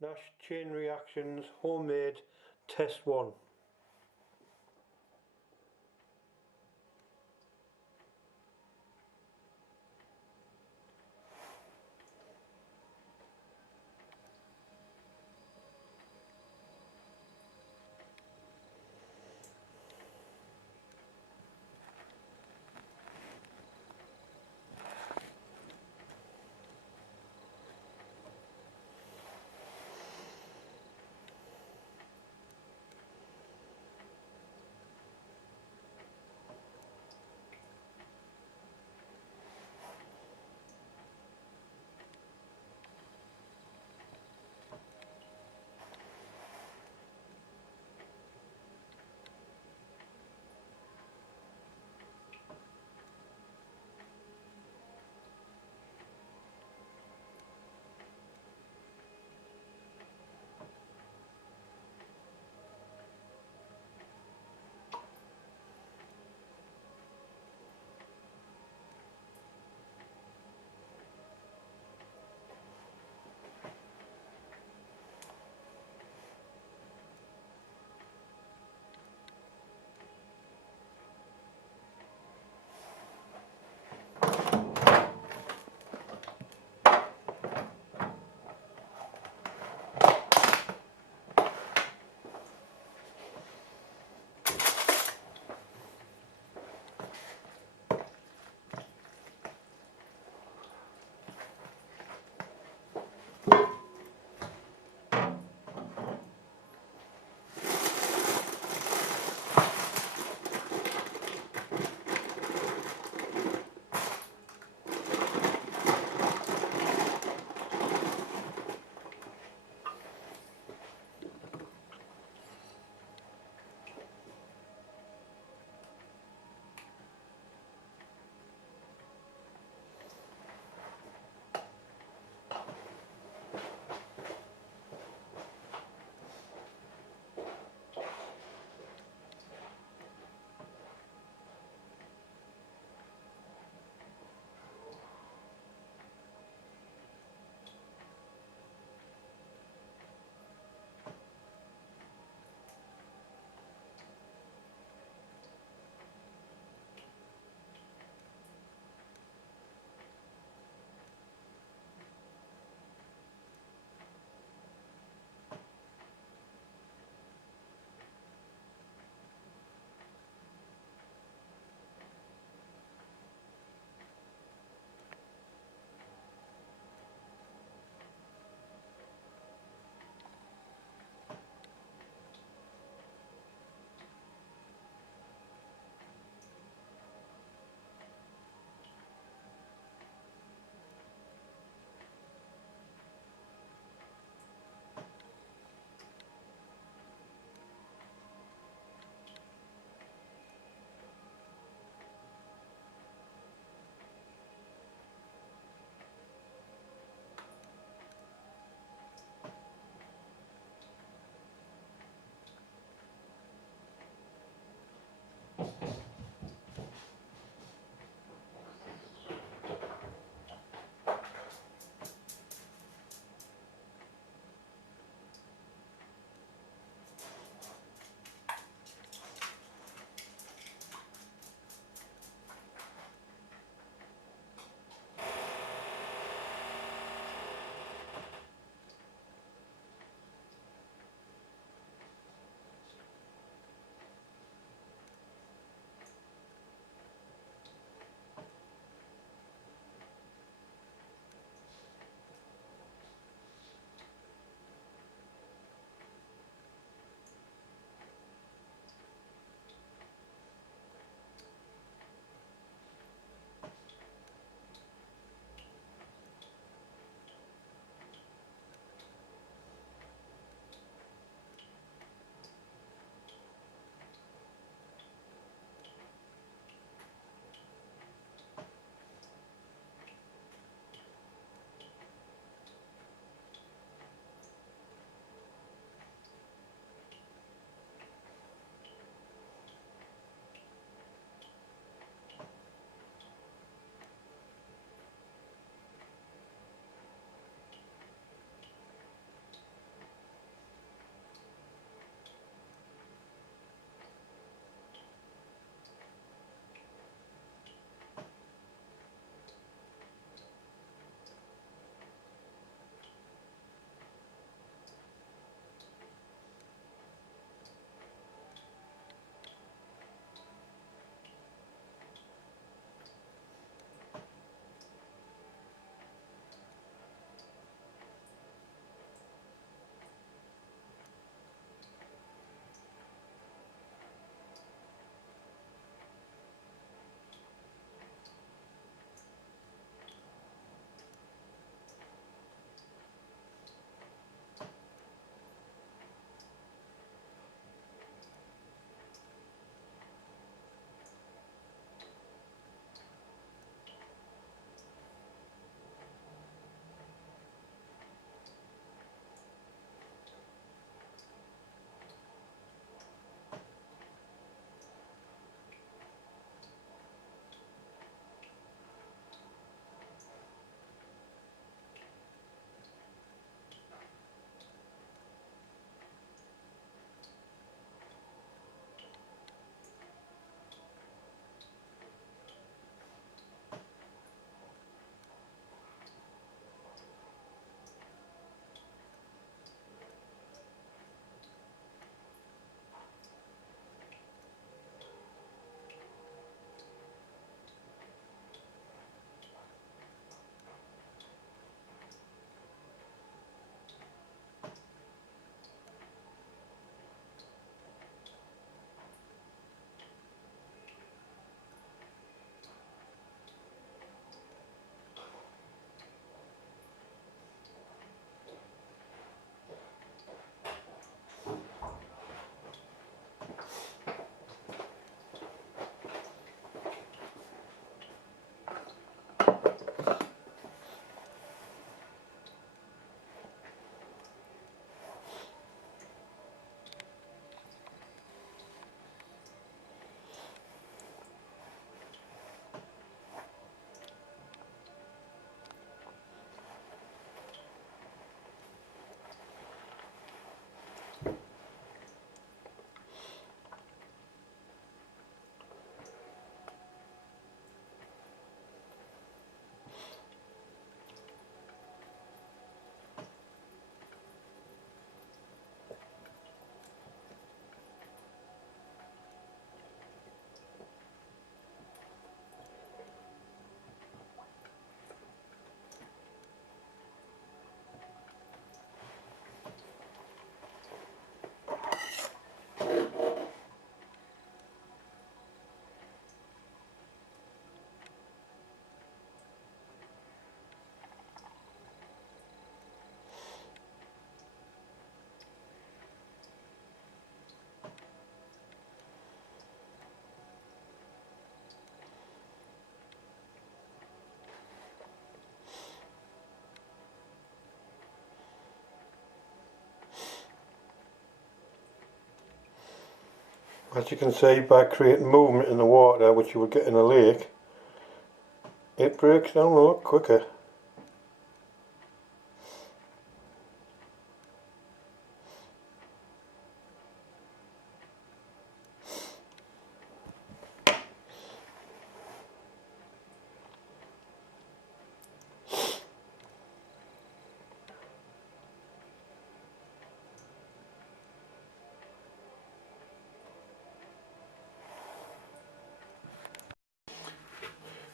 Nash Chain Reactions Homemade Test 1. As you can see, by creating movement in the water, which you would get in a lake, it breaks down a lot quicker.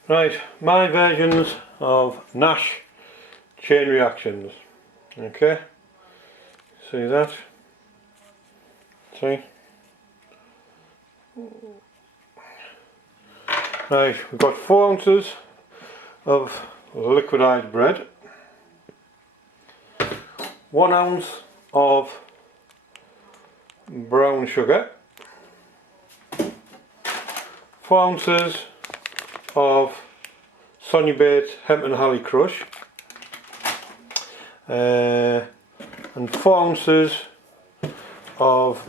Right, my versions of Nash chain reactions. Okay, see that? See? Right, we've got 4 ounces of liquidized bread, 1 ounce of brown sugar, 4 ounces of Sonia Bates hemp and holly crush, and 4 ounces of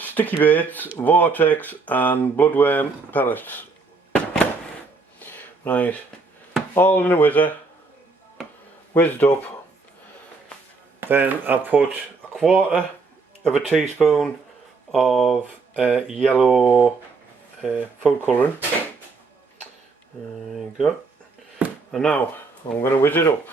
sticky baits, vortex and bloodworm pellets. Right, all in a whizzed up. Then I put a 1/4 of a teaspoon of yellow food colouring. There you go. And now I'm going to whiz it up.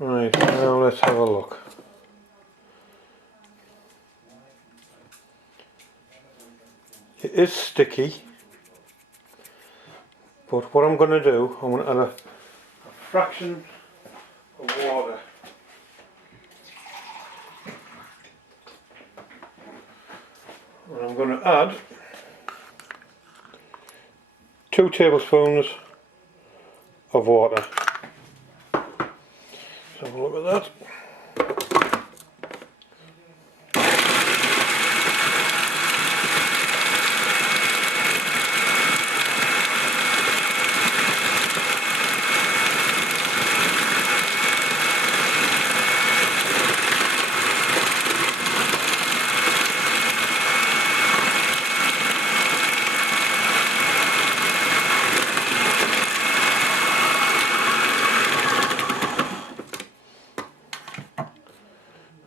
Right, now let's have a look. It is sticky, but what I'm going to do, I'm going to add a fraction of water. And I'm going to add 2 tablespoons of water. Let's have a look at that.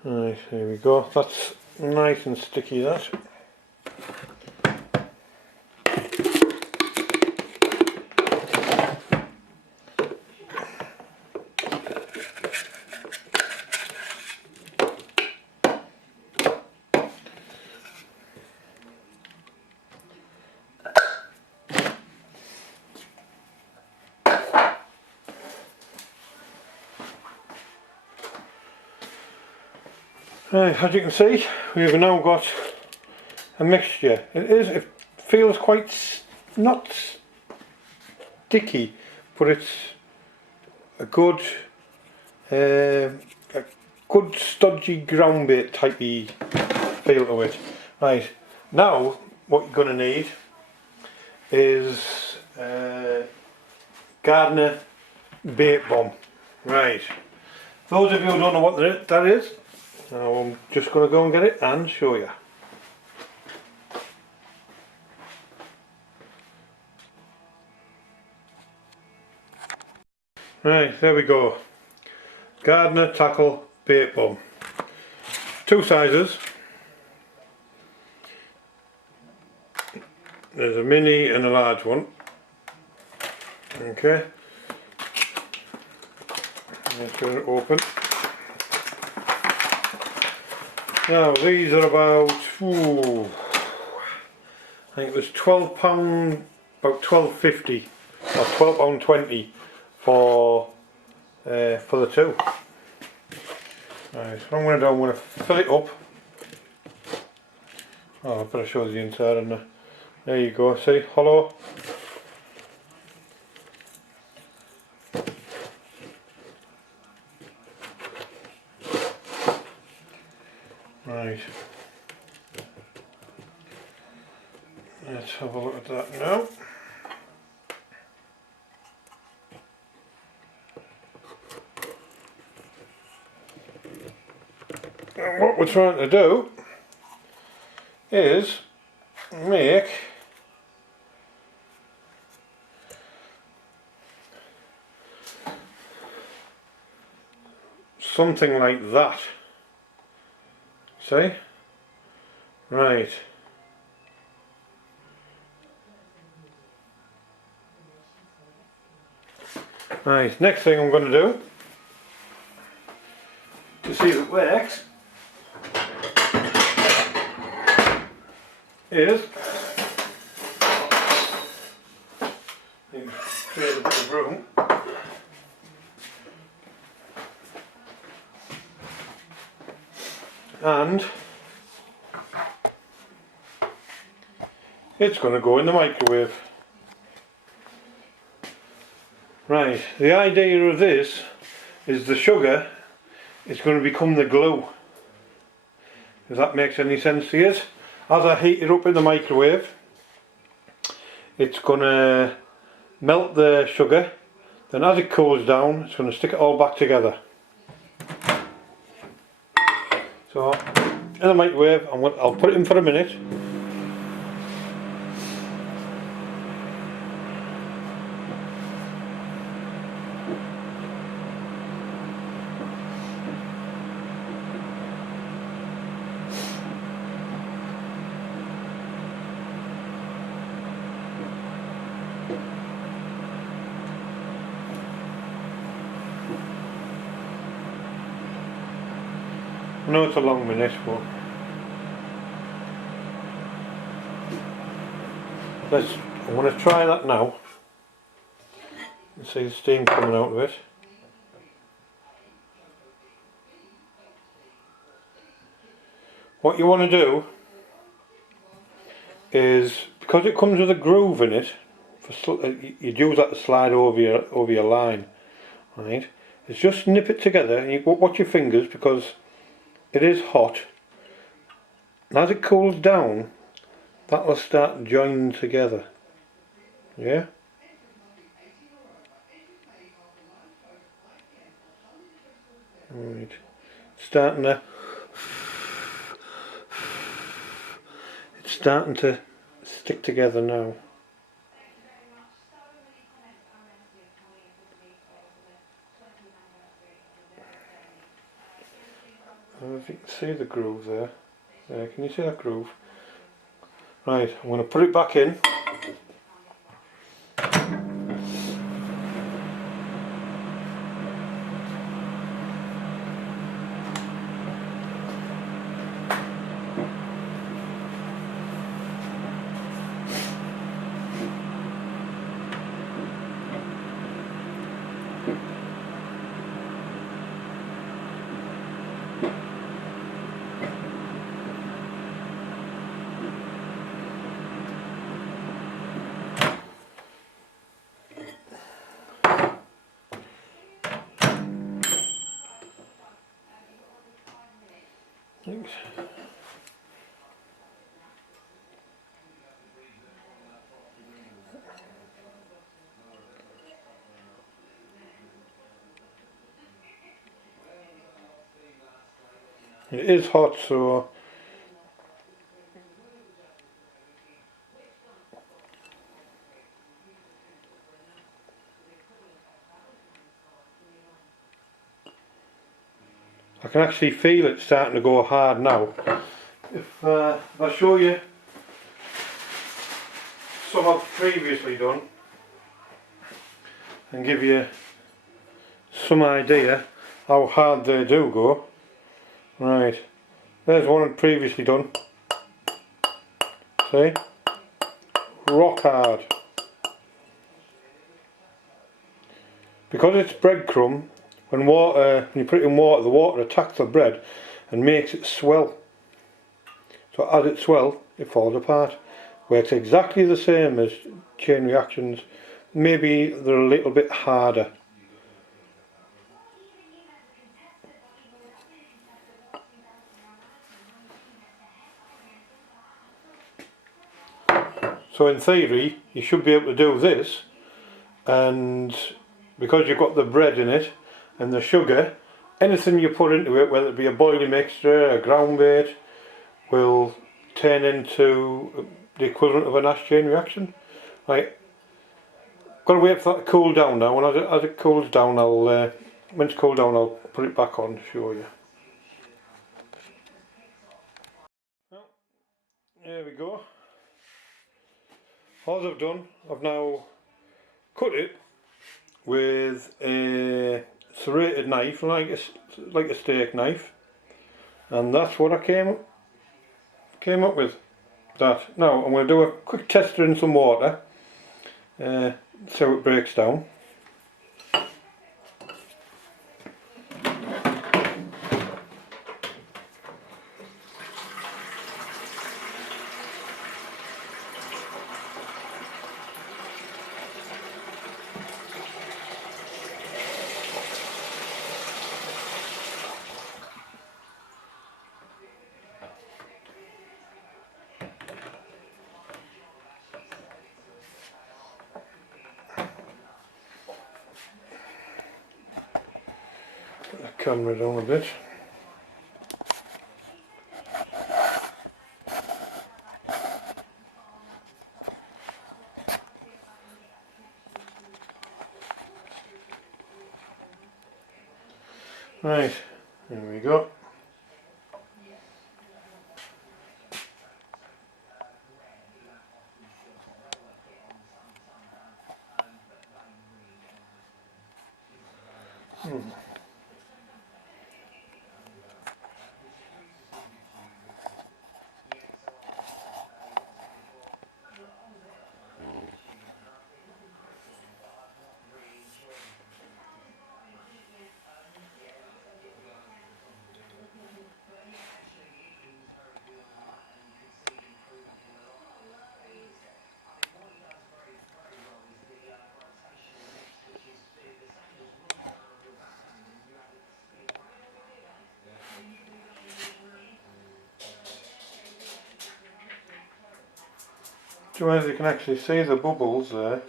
Right, there we go. That's nice and sticky, that. Right, as you can see, we've now got a mixture. It feels quite not sticky, but it's a good stodgy ground bait typey feel to it. Right, now what you're going to need is Gardener bait bomb. Right, those of you who don't know what that is, now I'm just going to go and get it and show you. Right, there we go. Gardener tackle bait bomb. 2 sizes. There's a mini and a large one. Okay. Let's get it open. Now these are about, I think it was £12, about £12.50 or £12.20 for the 2. Right, so I'm going to do, I'm going to fill it up. Oh, I better show you the inside and there you go, see, hollow. Right. Let's have a look at that now. And what we're trying to do is make something like that. See? Right. Right, next thing I'm going to do to see if it works is create a bit of room. And it's going to go in the microwave. Right, the idea of this is the sugar is going to become the glue. If that makes any sense to you. As I heat it up in the microwave, it's going to melt the sugar, then as it cools down it's going to stick it all back together. So in the microwave I'll put it in for a minute. I know it's a long minute, but I'm going to try that now and see the steam coming out of it. What you want to do is, because it comes with a groove in it, you'd use that to slide over your line, right? Is just nip it together and you watch your fingers because it is hot. And as it cools down, that will start joining together. Yeah? Right. It's starting to stick together now. I don't know if you can see the groove there. There, can you see that groove? Right, I'm going to put it back in. Thanks. It is hot, so I can actually feel it starting to go hard now. If I show you some I've previously done and give you some idea how hard they do go. Right, there's one I've previously done. See? Rock hard. Because it's breadcrumb, when you put it in water, the water attacks the bread and makes it swell. So as it swells, it falls apart. Works exactly the same as chain reactions. Maybe they're a little bit harder. So in theory you should be able to do this, and because you've got the bread in it and the sugar, anything you put into it, whether it be a BOILIE mixture, a ground bait, will turn into the equivalent of an acid chain reaction. Right, got to wait for that to cool down now, and as it cools down when it's cooled down I'll put it back on to show you. Well, there we go. All I've done, I've now cut it with a serrated knife, like a steak knife, and that's what I came up with. That. Now I'm going to do a quick tester in some water, see how it breaks down. Put the camera down a bit. Right, there we go. So as you can actually see the bubbles there.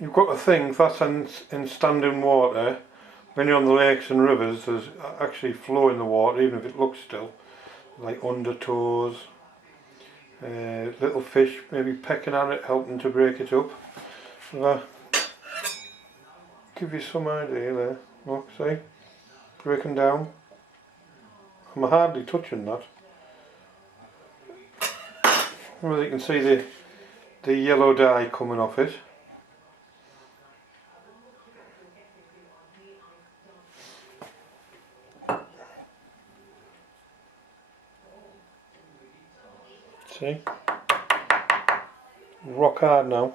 You've got to think that's in standing water. When you're on the lakes and rivers, there's actually flow in the water, even if it looks still, like undertows, little fish maybe pecking at it, helping to break it up. So that give you some idea there. Look, see, breaking down. I'm hardly touching that. Well, you can see the yellow dye coming off it. See? Rock hard now.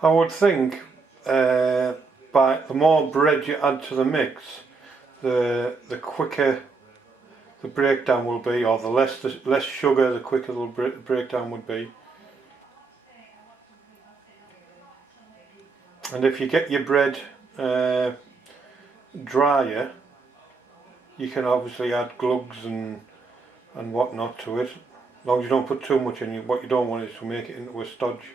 I would think by the more bread you add to the mix, the quicker the breakdown will be, or the less sugar, the quicker the breakdown would be. And if you get your bread drier, you can obviously add glugs and whatnot to it, as long as you don't put too much in. What you don't want is to make it into a stodge.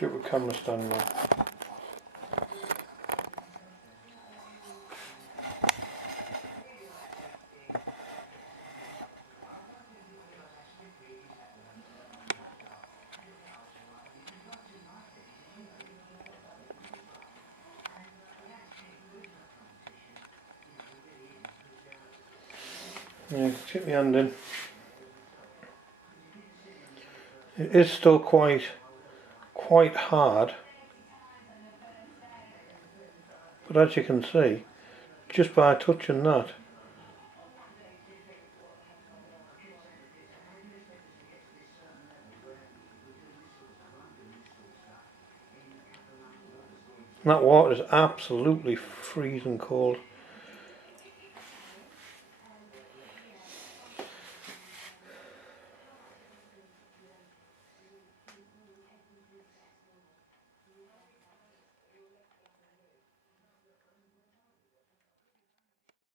Stupid camera stand man. Yeah, stick my hand in. It is still quite hard, but as you can see, just by touching that, that water is absolutely freezing cold.